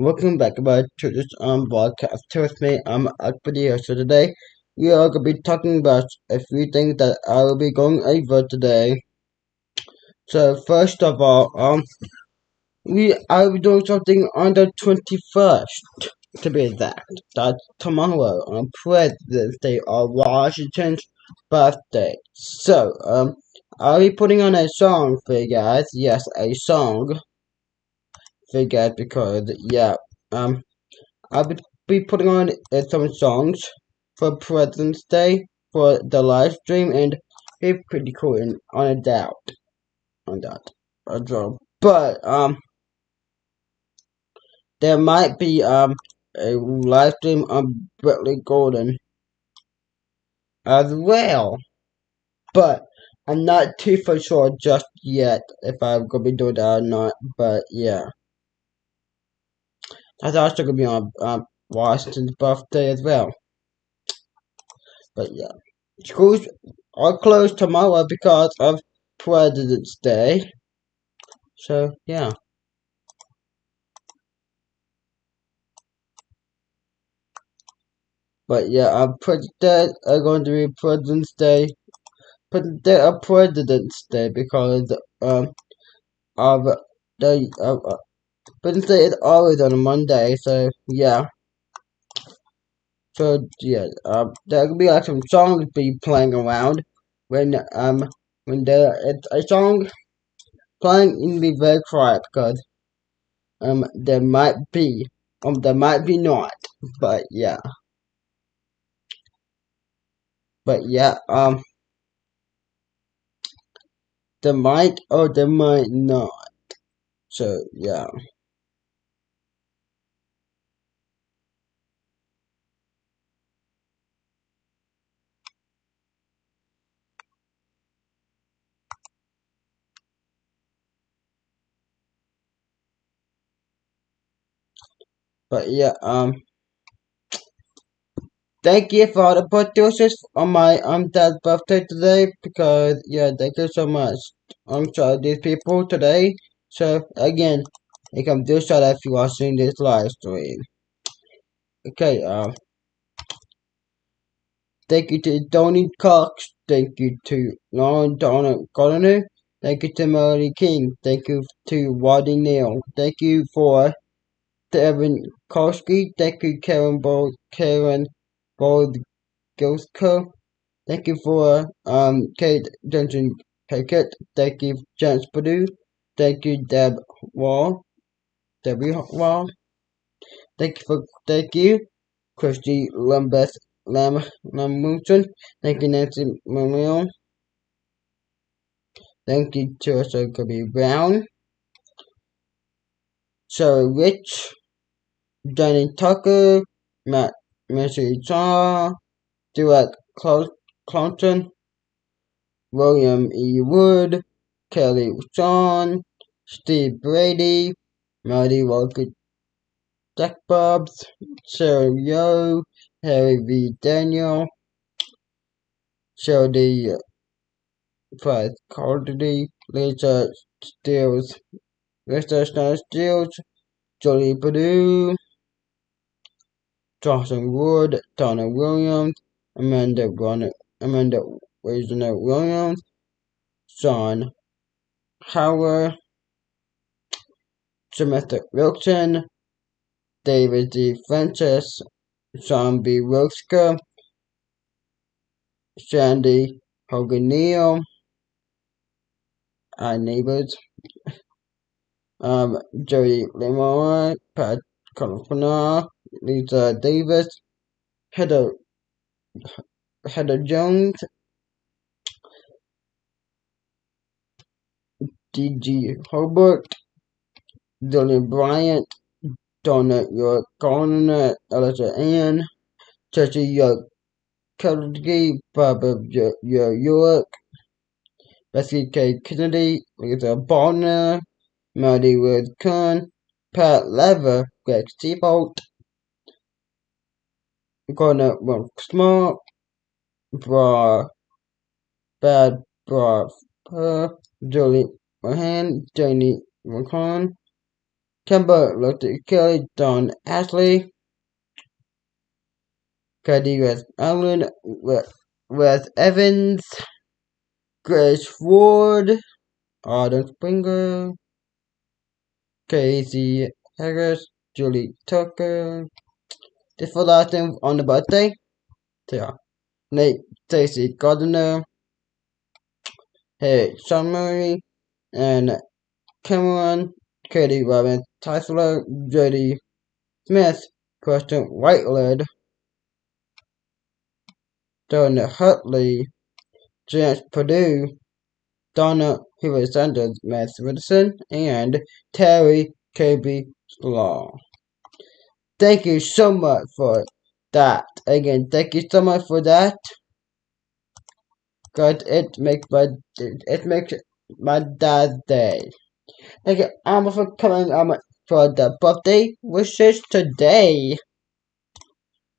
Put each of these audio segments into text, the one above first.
Welcome back to this podcast. Here with me, I'm Akbar here. So today we are gonna be talking about a few things that I will be going over today. So first of all, I will be doing something on the 21st to be exact. That's tomorrow on President's Day or Washington's birthday. So I'll be putting on a song for you guys. Yes, a song for you guys because um. I'll be putting on some songs for President's Day for the live stream, and it's pretty cool and on a doubt on that as well. But there might be a live stream on Bradley Golden as well, but I'm not too for sure just yet if I'm gonna be doing that or not. But yeah, that's also gonna be on Washington's birthday as well. But yeah. Schools are closed tomorrow because of President's Day. So, yeah. But yeah, President are going to be President's Day. But they are President's Day because of the President's Day is always on a Monday. So yeah. So yeah, there will be like some songs be playing around when there it's a song playing. You need to be very quiet because there might be not, but yeah, but yeah, there might or there might not. So yeah, but yeah, thank you for all the producers on my dad's birthday today because yeah, thank you so much. To these people today. So again, you can do so if you are seeing this live stream. Okay, thank you to Donnie Cox. Thank you to Lauren Donna Gardner. Thank you to Melody King. Thank you to Waddy Neal. Thank you for Evan Kowski. Thank you Karen Bolgilsko. Thank you for Kate Johnson Pickett. Thank you James Purdue. Thank you Debbie Wall. Thank you Christy Lambeth Lamuson. Thank you Nancy Mamil. Thank you to Kobe Brown. Sarah Rich, Danny Tucker, Matt Messi Shaw, Stuart Clonton, William E. Wood, Kelly Shawn, Steve Brady, Marty Walker Jack Bobs, Sarah Yo, Harry V. Daniel, Shelby Price Cardy, Lisa Stills, Lisa Stills, Jolie Purdue, Johnson Wood, Donna Williams, Amanda Wisner Williams, Sean Howard, Samantha Wilson, David D. Francis, Sean B. Roska, Sandy Hogan Neal, our neighbors, Jody Lemore, Pat California, Lisa Davis, Heather Jones, D.G. Hobart, Dylan Bryant, Donna York Garner, Elisa Ann, Chelsea York Kennedy, Barbara York, Bessie K. Kennedy, Lisa Bonner, Maddie Wood Kern, Pat Lever, Greg Seabolt, Gordon Monk Smart, Bra Bad Bra Julie Mahan, Janie McCon, Kimber, Lieutenant Kelly, Don Ashley, Cody West Allen, Wes Evans, Grace Ward, Arden Springer, Casey Harris, Julie Tucker. This for last name on the birthday. Yeah. Nate Stacy Gardner, Harry Summary, and Cameron, Katie Robbins, Tyler, Jody Smith, Kristen Whiteland, Donna Hutley, James Purdue, Donna Hillary Sanders, Matt Richardson, and Terry KB Slaw. Thank you so much for that. Again, thank you so much for that. Cause it makes my dad's day. Thank you for coming for the birthday wishes today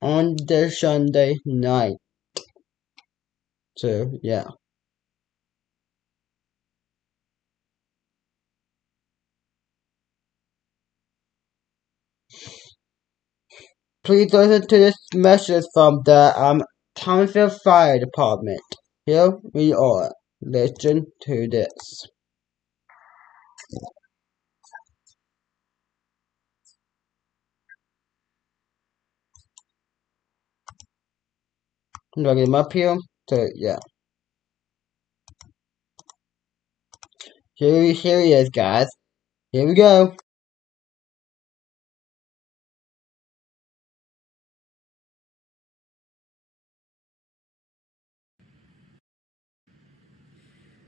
on the Sunday night. So yeah. Please listen to this message from the Townsville Fire Department. Here we are. Listen to this. I'm gonna get him up here. So yeah. Here he is, guys. Here we go.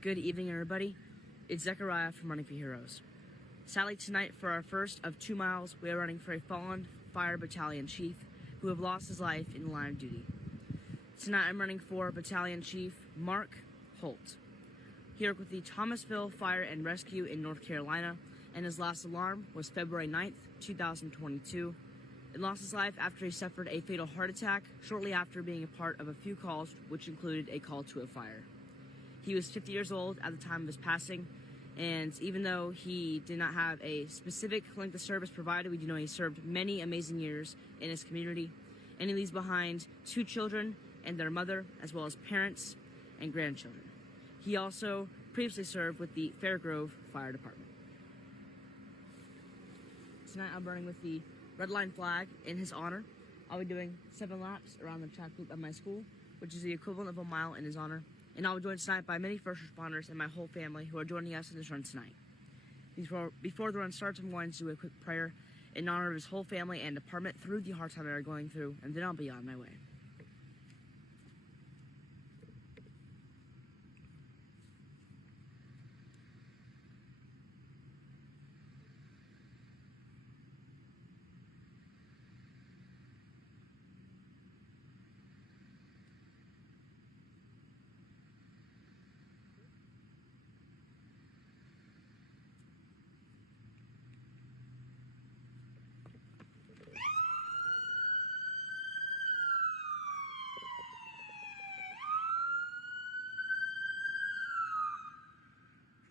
Good evening, everybody. It's Zechariah from Running for Heroes. Sadly, tonight, for our first of 2 miles, we are running for a fallen fire battalion chief who have lost his life in the line of duty. Tonight, I'm running for Battalion Chief Mark Holt. He worked with the Thomasville Fire and Rescue in North Carolina, and his last alarm was February 9th, 2022, and lost his life after he suffered a fatal heart attack shortly after being a part of a few calls, which included a call to a fire. He was 50 years old at the time of his passing, and even though he did not have a specific length of service provided, we do know he served many amazing years in his community, and he leaves behind 2 children and their mother, as well as parents and grandchildren. He also previously served with the Fairgrove Fire Department. Tonight I'm running with the red line flag in his honor. I'll be doing 7 laps around the track loop at my school, which is the equivalent of a mile in his honor. And I'll be joined tonight by many first responders and my whole family who are joining us in this run tonight. Before the run starts, I'm going to do a quick prayer in honor of his whole family and department through the hard time they are going through, and then I'll be on my way.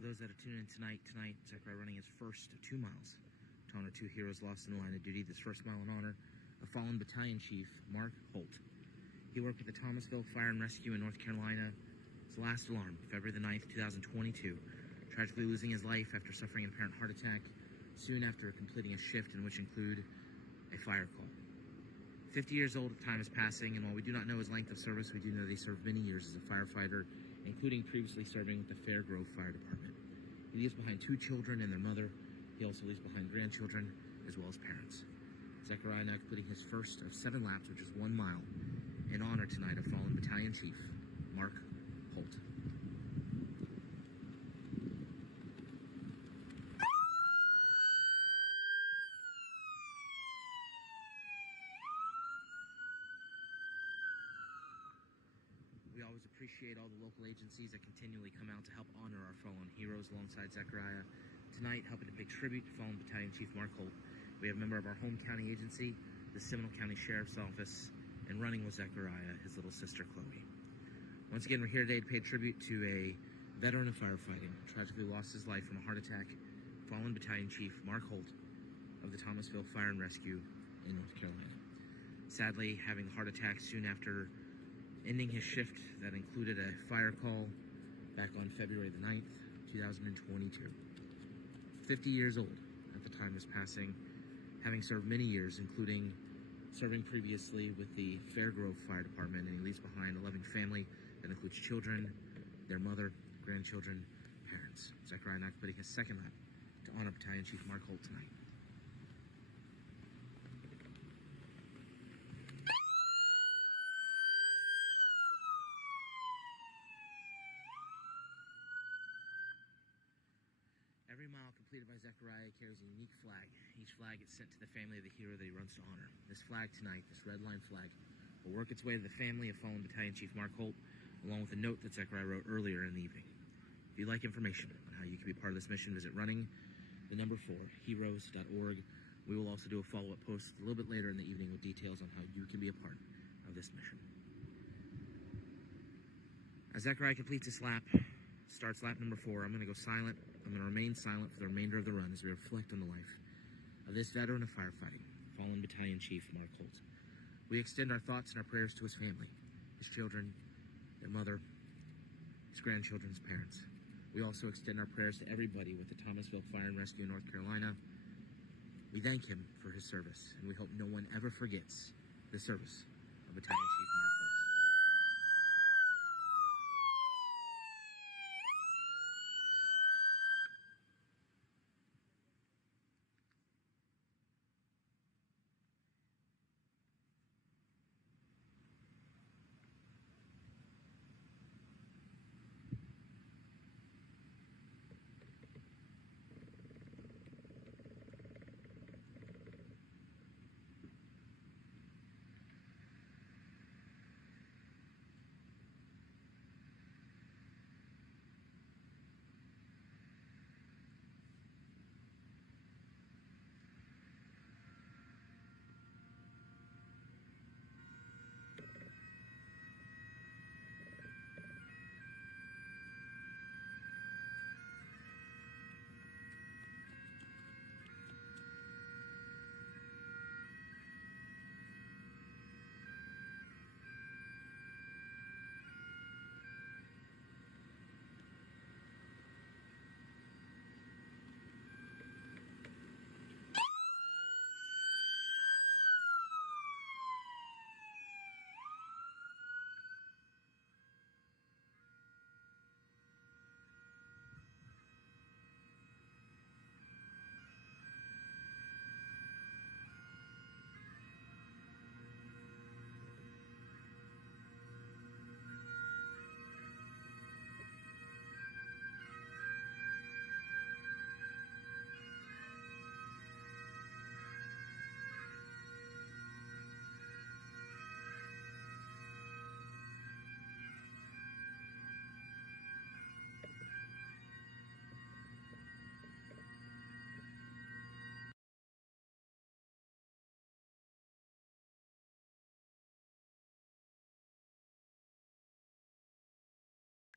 For those that are tuning in tonight, Zechariah running his first of 2 miles to honor 2 heroes lost in the line of duty. This first mile in honor of fallen battalion chief Mark Holt. He worked with the Thomasville Fire and Rescue in North Carolina. His last alarm, February the 9th, 2022, tragically losing his life after suffering an apparent heart attack soon after completing a shift in which included a fire call. 50 years old at the time of his passing, and while we do not know his length of service, we do know that he served many years as a firefighter, including previously serving with the Fairgrove Fire Department. He leaves behind 2 children and their mother. He also leaves behind grandchildren as well as parents. Zechariah now completing his first of 7 laps, which is 1 mile, in honor tonight of fallen battalion chief Mark Holt. We always appreciate all the local agencies that continually come out to help honor our fallen heroes alongside Zechariah. Tonight, helping to pay tribute to fallen battalion chief Mark Holt, we have a member of our home county agency, the Seminole County Sheriff's Office, and running with Zechariah, his little sister Chloe. Once again, we're here today to pay tribute to a veteran of firefighting who tragically lost his life from a heart attack, fallen battalion chief Mark Holt, of the Thomasville Fire and Rescue in North Carolina. Sadly, having a heart attack soon after ending his shift that included a fire call back on February the 9th, 2022. 50 years old at the time of his passing, having served many years, including serving previously with the Fairgrove Fire Department, and he leaves behind a loving family that includes children, their mother, grandchildren, parents. Zechariah Knack putting his second lap to honor Battalion Chief Mark Holt tonight. Every mile completed by Zechariah carries a unique flag. Each flag is sent to the family of the hero that he runs to honor. This flag tonight, this red line flag, will work its way to the family of fallen Battalion Chief Mark Holt, along with a note that Zechariah wrote earlier in the evening. If you'd like information on how you can be part of this mission, visit running4heroes.org. We will also do a follow-up post a little bit later in the evening with details on how you can be a part of this mission. As Zechariah completes his lap, starts lap number 4, I'm going to go silent. I'm going to remain silent for the remainder of the run as we reflect on the life of this veteran of firefighting, fallen Battalion Chief Mark Holt. We extend our thoughts and our prayers to his family, his children, their mother, his grandchildren's parents. We also extend our prayers to everybody with the Thomasville Fire and Rescue in North Carolina. We thank him for his service, and we hope no one ever forgets the service of Battalion Chief Mark Holt.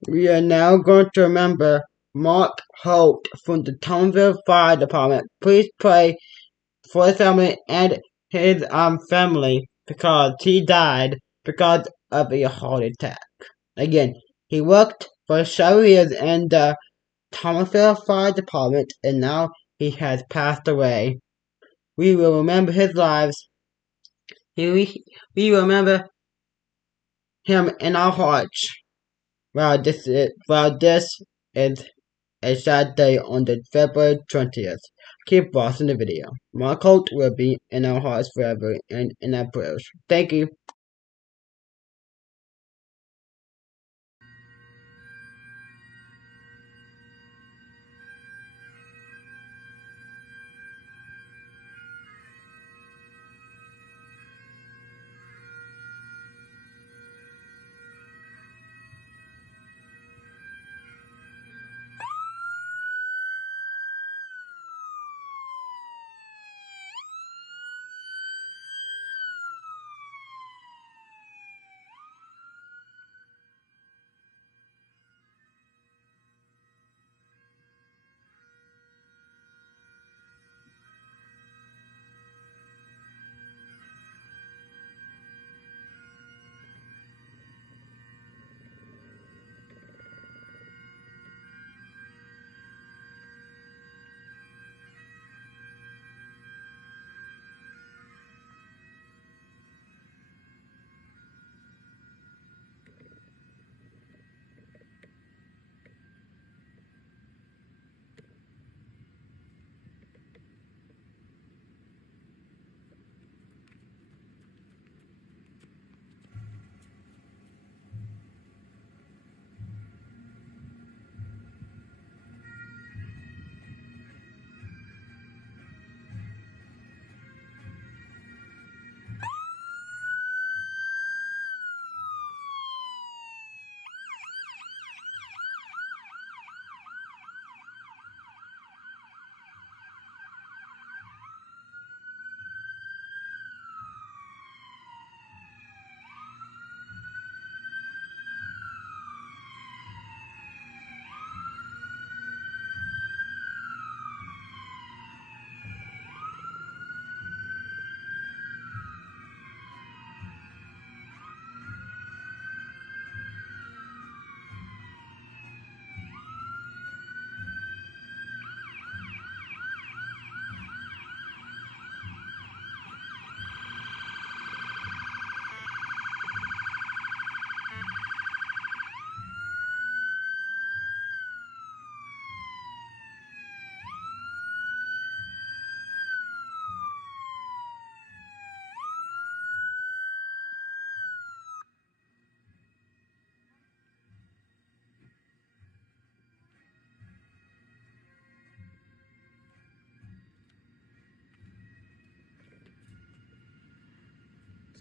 We are now going to remember Mark Holt from the Thomasville Fire Department. Please pray for his family and his family because he died because of a heart attack. Again, he worked for several years in the Thomasville Fire Department and now he has passed away. We will remember his lives. We remember him in our hearts. This is a sad day on the February 20th. Keep watching the video. Mark Holt will be in our hearts forever and in our prayers. Thank you.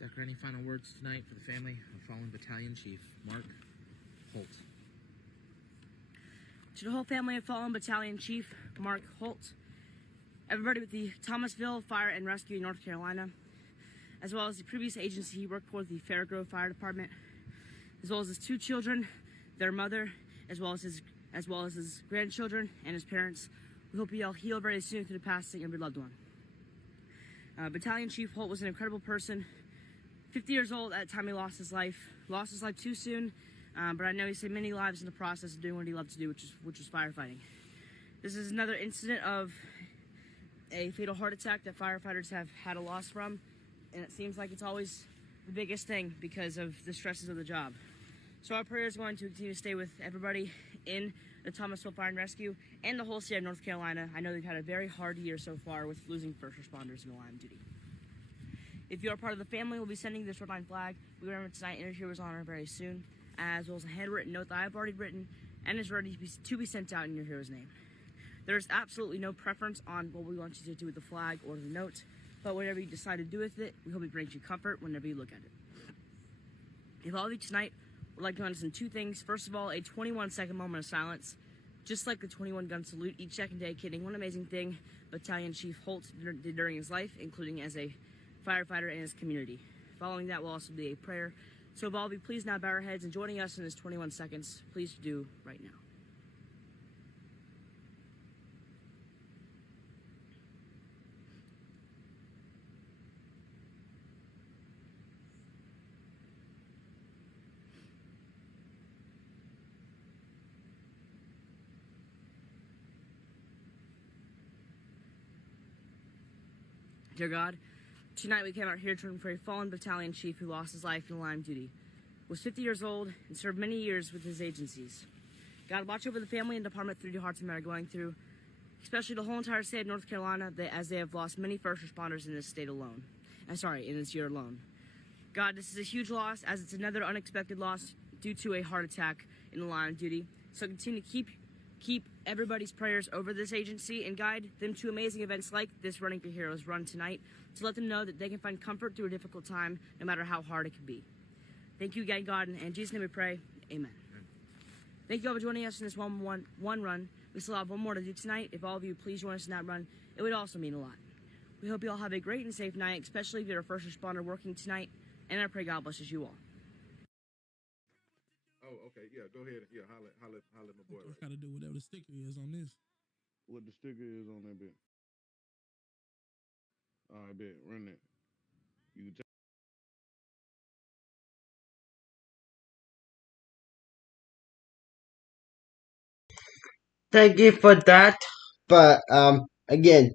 Zachary, any final words tonight for the family of fallen Battalion Chief Mark Holt? To the whole family of fallen Battalion Chief Mark Holt, everybody with the Thomasville Fire and Rescue in North Carolina, as well as the previous agency he worked for, the Fairgrove Fire Department, as well as his 2 children, their mother, as well as his grandchildren and his parents. We hope you all heal very soon through the passing of your loved one. Battalion Chief Holt was an incredible person. 50 years old at the time he lost his life. Lost his life too soon, but I know he saved many lives in the process of doing what he loved to do, which was firefighting. This is another incident of a fatal heart attack that firefighters have had a loss from, and it seems like it's always the biggest thing because of the stresses of the job. So our prayer is going to continue to stay with everybody in the Thomasville Fire and Rescue and the whole state of North Carolina. I know they've had a very hard year so far with losing first responders in the line of duty. If you are part of the family, we'll be sending this red line flag. We remember tonight in Hero's honor very soon, as well as a handwritten note that I have already written and is ready to be sent out in your hero's name. There is absolutely no preference on what we want you to do with the flag or the note, but whatever you decide to do with it, we hope it brings you comfort whenever you look at it. If all of you tonight would like to understand 2 things. First of all, a 21-second moment of silence, just like the 21-gun salute, each second dedicating one amazing thing Battalion Chief Holt did during his life, including as a firefighter and his community. Following that will also be a prayer. So if all of you please now bow your heads and joining us in this 21 seconds, please do right now. Dear God, tonight we came out here to for a fallen battalion chief who lost his life in line of duty, was 50 years old, and served many years with his agencies. God, watch over the family and department through your hearts and men are going through, especially the whole entire state of North Carolina, as they have lost many first responders in this state alone. In this year alone. God, this is a huge loss, as it's another unexpected loss due to a heart attack in the line of duty. So continue to keep everybody's prayers over this agency and guide them to amazing events like this Running for Heroes run tonight to let them know that they can find comfort through a difficult time, no matter how hard it can be. Thank you again, God, and in Jesus' name we pray. Amen. Thank you all for joining us in this one run. We still have one more to do tonight. If all of you please join us in that run, it would also mean a lot. We hope you all have a great and safe night, especially if you're a first responder working tonight, and I pray God blesses you all. Oh, okay, yeah, go ahead. Yeah, holla at my boy. I gotta do whatever the sticker is on this. What the sticker is on that bit. All right, bet. Run that. You can Thank you for that. But again,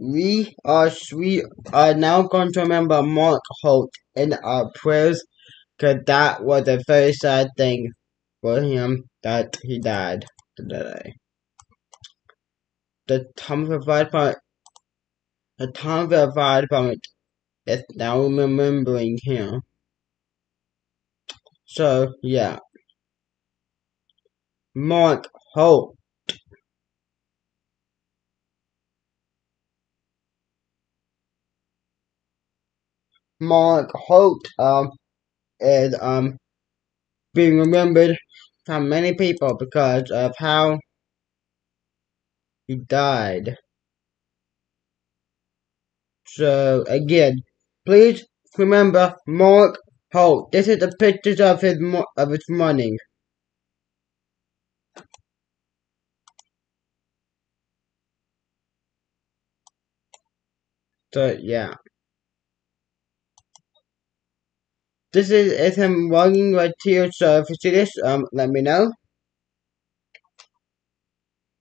we are now going to remember Mark Holt in our prayers, because that was a very sad thing for him that he died today. The Thomasville Fire Department is now remembering him. So yeah, Mark Holt. Mark Holt is being remembered by many people because of how he died. So again, please remember Mark Holt. This is the pictures of his running. So yeah, this is him running right here. So if you see this, let me know.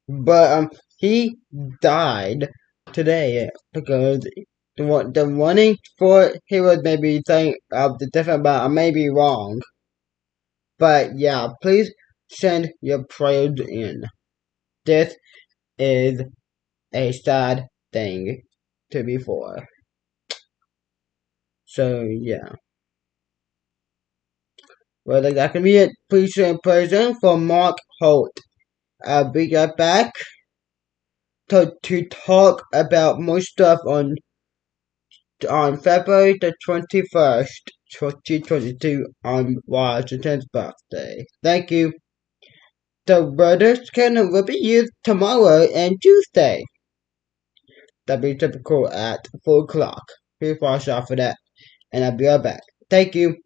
But he died today because the running for heroes may be saying the different, but I may be wrong. But yeah, please send your prayers in. This is a sad thing to be for. So yeah. Well, that can be it. Please send prayers in for Mark Holt. I'll be right back to talk about more stuff on on February the 21st, 2022, on Washington's birthday. Thank you. The weather scanner will be used tomorrow and Tuesday. That'll be typical at 4 o'clock. Please watch out for that, and I'll be right back. Thank you.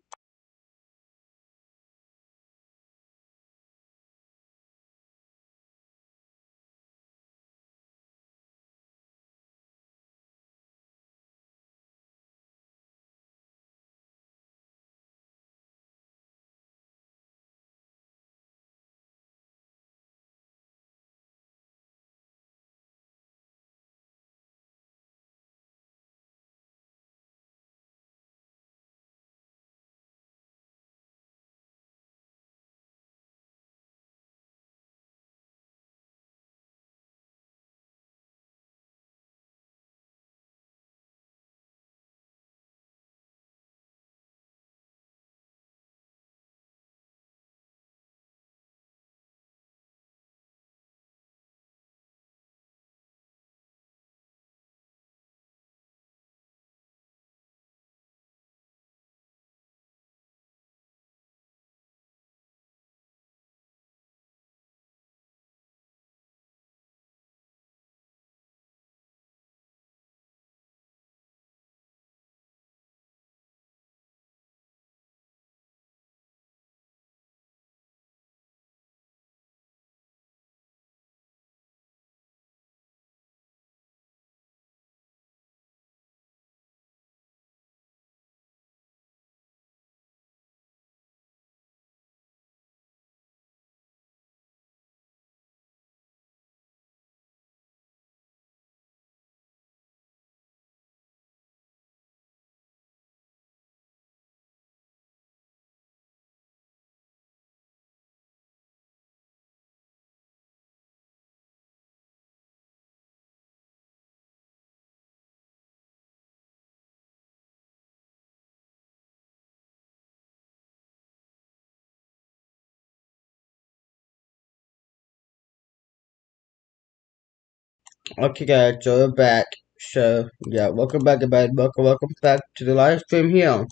Okay, guys, so we're back. So, yeah, welcome back, everybody. Welcome back to the live stream here.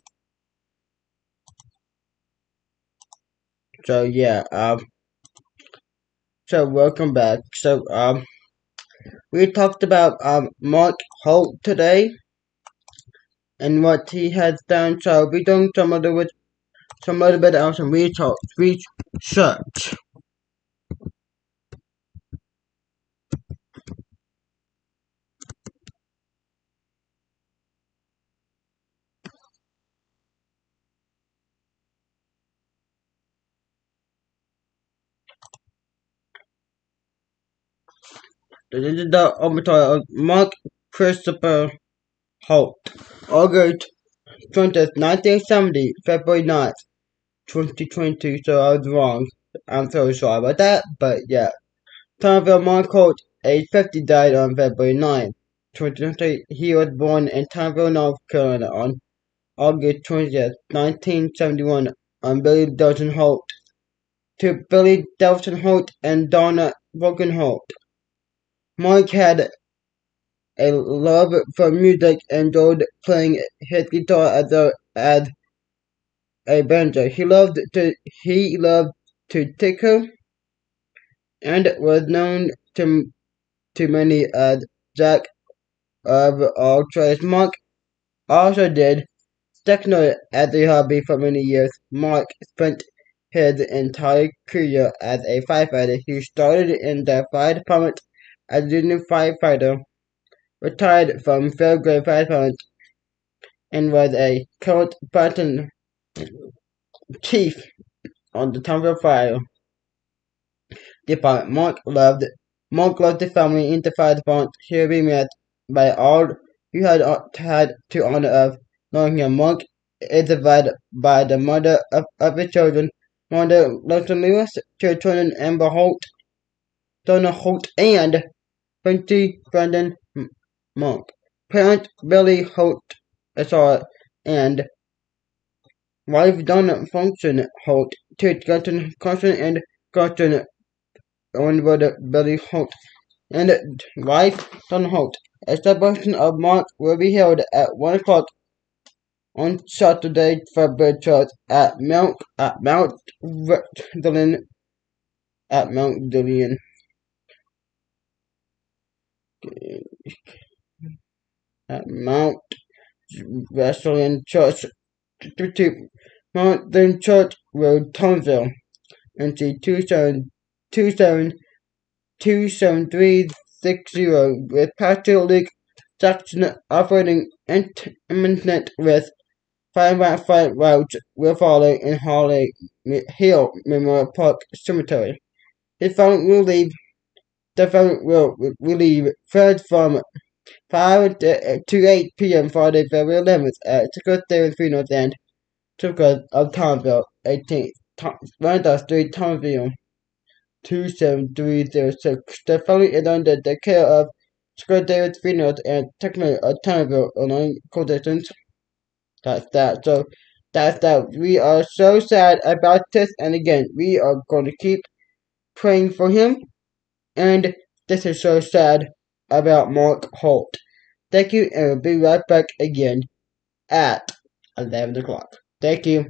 So, yeah, so welcome back. So, we talked about Mark Holt today and what he has done. So, we doing some little bit of some research. This is the obituary of Mark Christopher Holt, August 20th, 1970, February 9th, 2022. So I was wrong. I'm so sorry about that, but yeah. Tomville Mark Holt, age 50, died on February 9th, 2020. He was born in Tomville, North Carolina on August 20th, 1971, on Billy Dalton Holt. To Billy Dalton Holt and Donna Broken Holt. Mark had a love for music and enjoyed playing his guitar as a banjo. He loved to tickle and was known to many as Jack of all trades. Mark also did techno as a hobby for many years. Mark spent his entire career as a firefighter. He started in the fire department as a junior firefighter, retired from third grade fire department, and was a current battalion chief on the Tomville Fire Department. Mark loved the family in the fire department. Here we met by all who had to honor of knowing him. Mark is divided by the mother of his children, Mother Lawson Lewis, to children Amber Holt, Donna Holt, and Quincy Brandon Monk. Parents Billy Holt, and wife Donna Function Holt, to Gutton Carson and Gutton owned by Billy Holt, and wife Donna Holt. A celebration of Mark will be held at 1 o'clock on Saturday, February 12th at Dillon Mount Dillon at Mount Wesleyan Church, 50 Mountain Church Road, Townsville, NC 2727360, with Pastor Luke Jackson operating intermittent with 5 routes will follow in Holly Hill Memorial Park Cemetery. His family will leave. The family will leave first from 5 to 8 p.m. Friday, February 11th at Secretary Funeral and Circle of Townsville, 18th, Randolph Street, Townsville, 27306. The family is under the care of Secretary Funeral and Technical of Townsville, Illinois Quotations. That's that. So that's that. We are so sad about this, and again, we are going to keep praying for him. And this is so sad about Mark Holt. Thank you, and we'll be right back again at 11 o'clock. Thank you.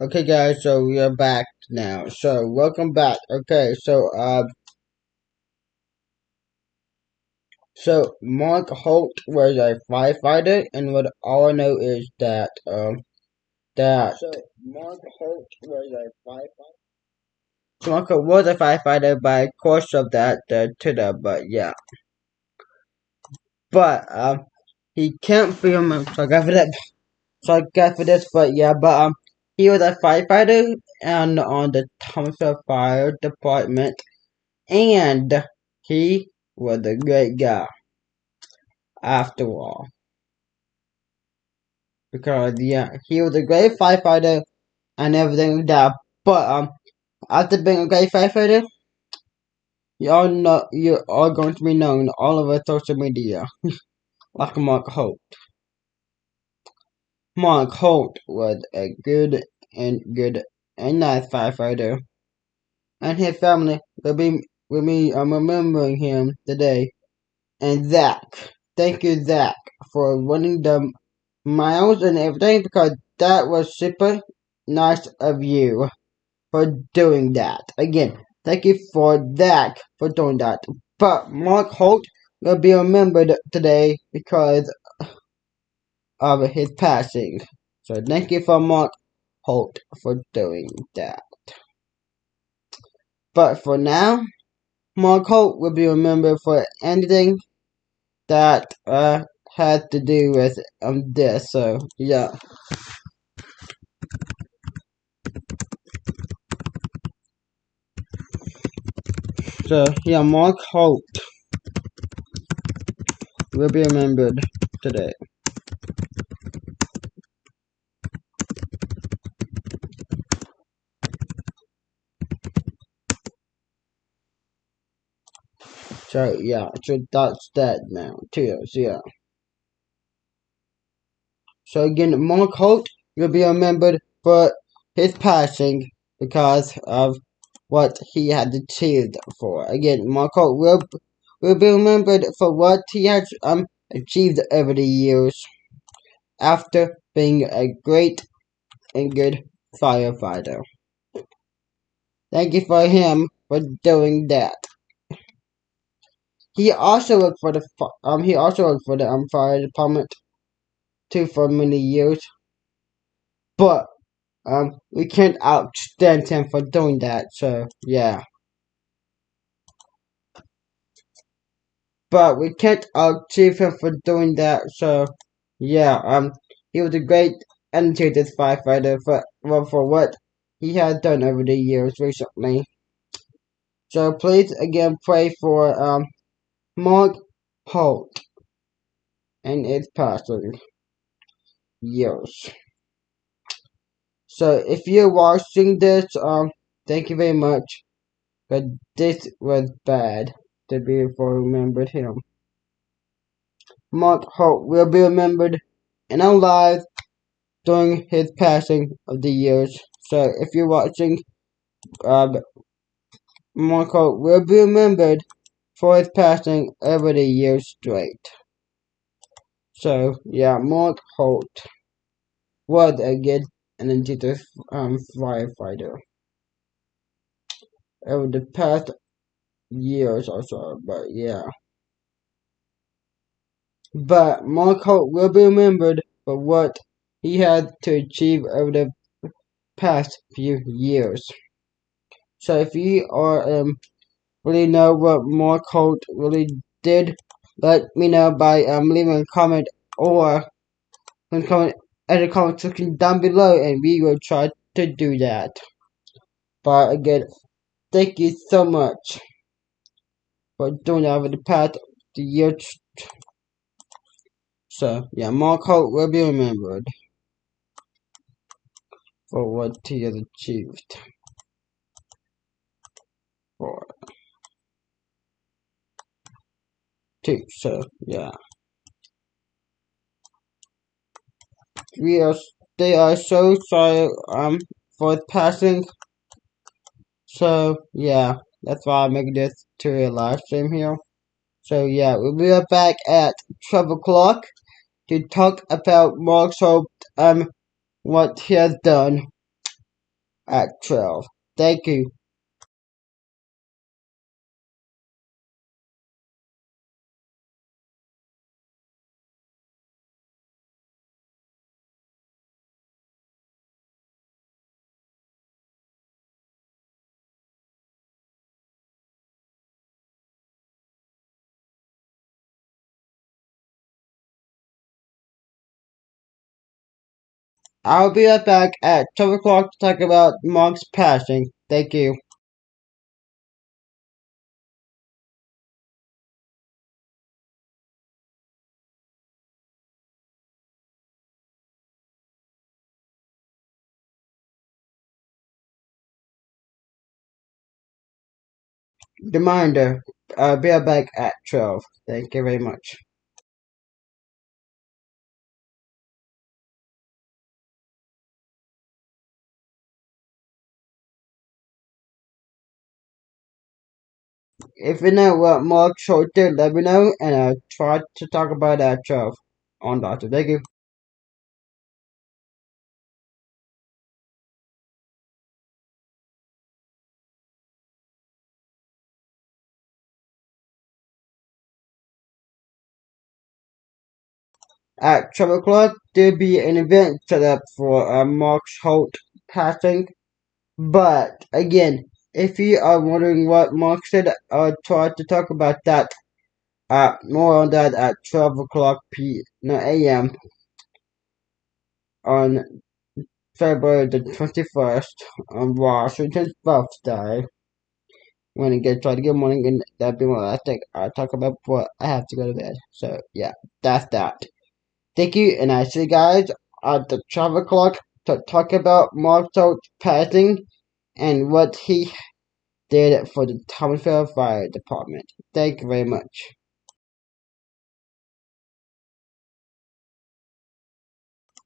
Okay, guys, so we are back now. So welcome back. Okay, so Mark Holt was a firefighter, and what all I know is that so Mark Holt was a firefighter. So Mark Holt was a firefighter by course of that to the but yeah, but he can't film. So I got for that. So I got for this, but yeah, but he was a firefighter and on the Thomasville Fire Department. And he was a great guy after all. Because yeah, he was a great firefighter and everything like that. But after being a great firefighter, you are going to be known all over social media. Like Mark Holt. Mark Holt was a good and nice firefighter. And his family will be remembering him today. And Zach, thank you, Zach, for running the miles and everything because that was super nice of you for doing that. Again, thank you for Zach for doing that. But Mark Holt will be remembered today because of his passing. So thank you for Mark Holt for doing that. But for now, Mark Holt will be remembered for anything that had to do with this. So yeah. So yeah, Mark Holt will be remembered today. So yeah, so that's that now too. So yeah. So again, Mark Holt will be remembered for his passing because of what he had achieved for. Again, Mark Holt will be remembered for what he has achieved over the years after being a great and good firefighter. Thank you for him for doing that. He also worked for the fire department too for many years, but we can't outstand him for doing that. So yeah, but we can't achieve him for doing that. So yeah, he was a great and this firefighter for what he has done over the years recently. So please again pray for Mark Holt and his passing years. So if you're watching this, thank you very much. But this was bad to be remembered him. Mark Holt will be remembered in our lives during his passing of the years. So if you're watching, Mark Holt will be remembered for his passing over the years straight. So yeah, Mark Holt was a good and indigenous firefighter over the past years or so. But yeah. But Mark Holt will be remembered for what he had to achieve over the past few years. So if you are really know what Mark Holt really did, let me know by leaving a comment or comment in the comment section down below, and we will try to do that. But again, thank you so much for doing that over the past years. So yeah, Mark Holt will be remembered for what he has achieved. For too. So yeah, we are they are so sorry for passing. So yeah, that's why I'm making this to a live stream here. So yeah, we'll be right back at 12 o'clock to talk about Mark's Hope what he has done at 12. Thank you. I'll be right back at 12 o'clock to talk about Mark's passing. Thank you. Reminder, I'll be right back at 12. Thank you very much. If you know what Mark Holt did, let me know, and I'll try to talk about that 12 on Doctor. Thank you. At 12 o'clock, there'll be an event set up for Mark Holt passing. But again, if you are wondering what Mark said, I'll try to talk about that. More on that at 12 o'clock a.m. on February the 21st on Washington's birthday. When it gets try to get morning, and that'll be my last thing I'll talk about before I have to go to bed. So yeah, that's that. Thank you, and I see you guys at the 12 o'clock to talk about Mark Holt's passing and what he did for the Thomasville Fire Department. Thank you very much.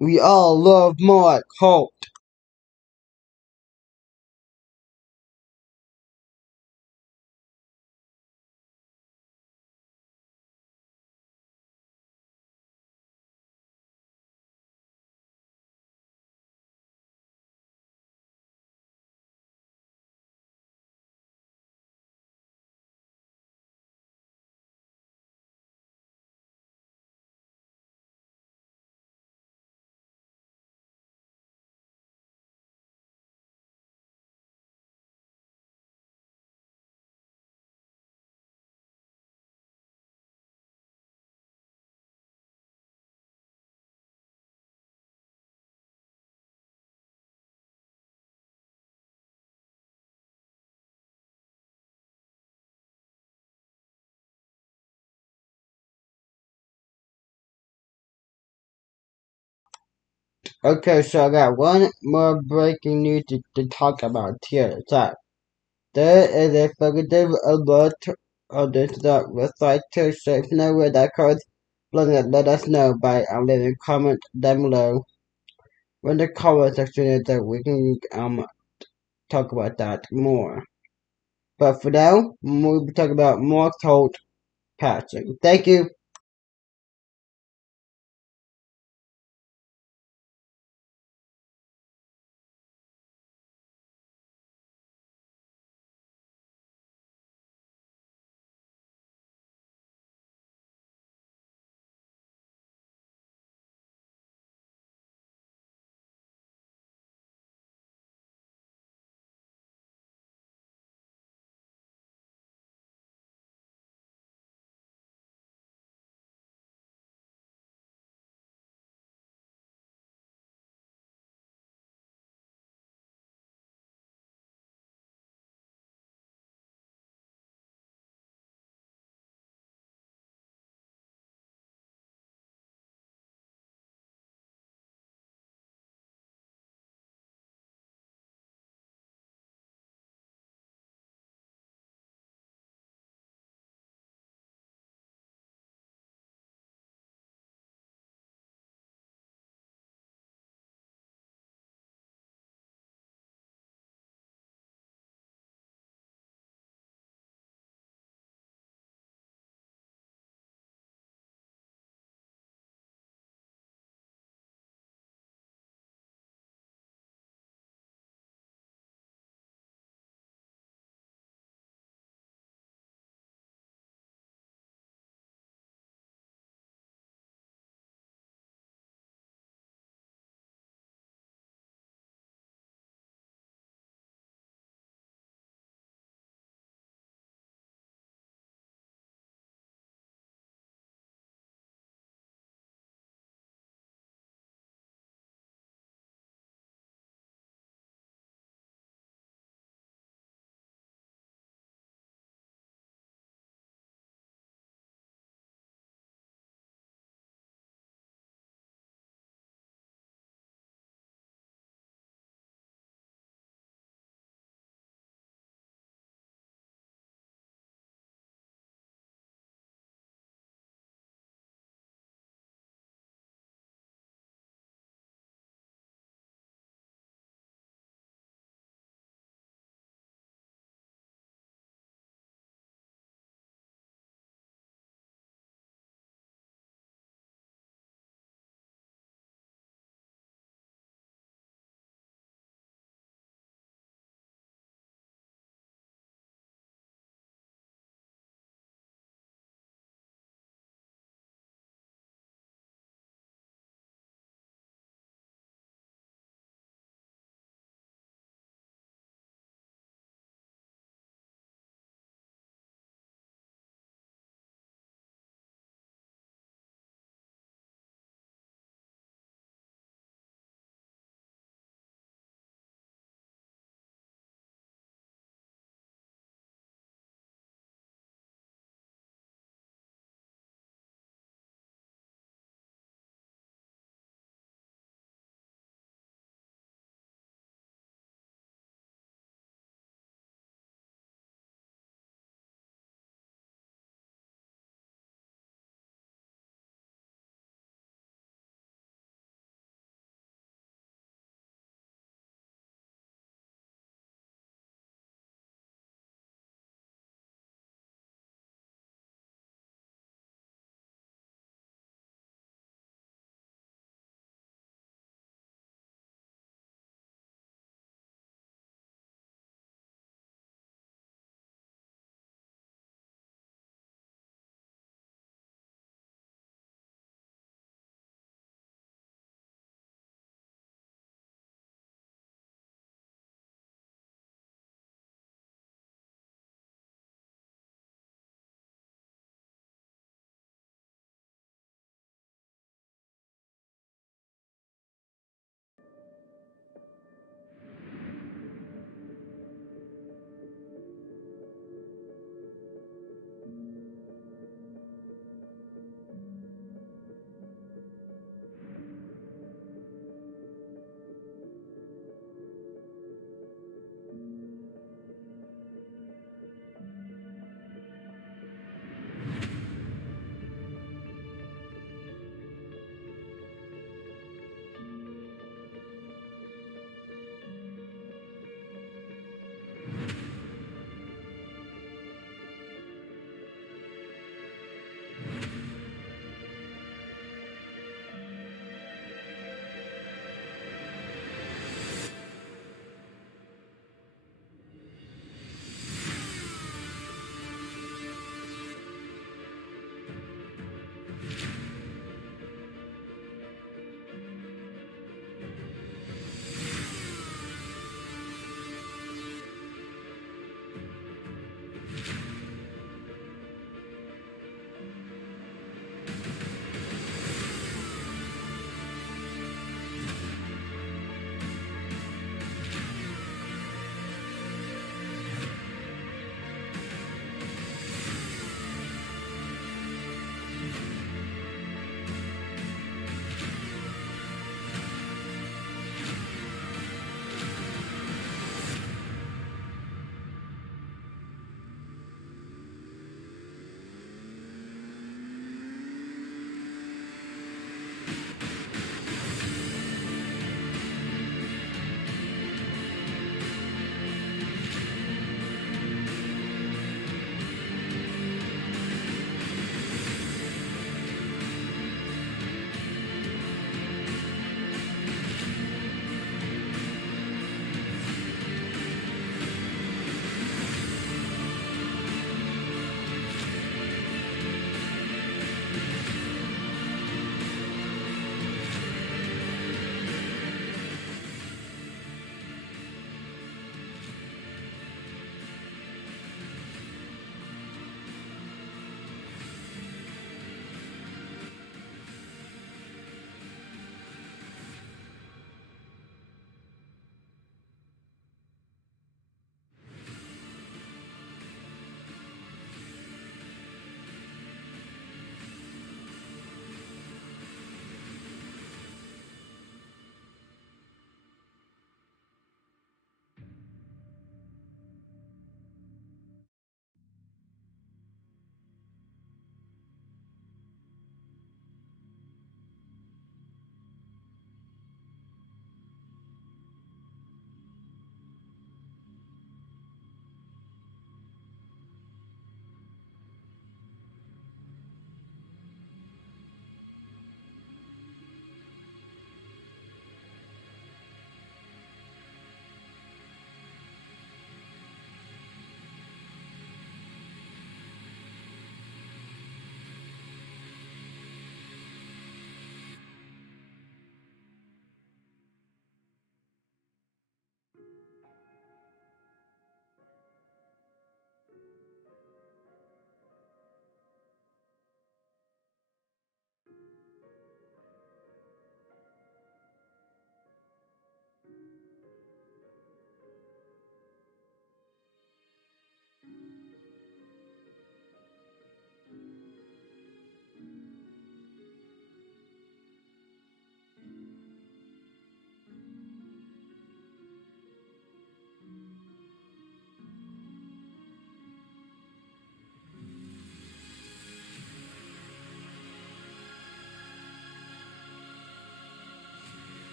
We all love Mark Holt. Okay, so I got one more breaking news to talk about here. So, there is a fugitive alert on this website too, so if you know where that code, let us know by leaving a comment down below when the comment section is that we can talk about that more. But for now, we'll be talking about Mark Holt passing. Thank you.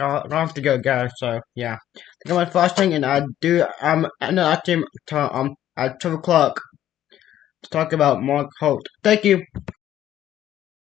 I have to go, guys. So yeah, I think I'm fasting, and I do. And actually, at 12 o'clock to talk about Mark Holt. Thank you.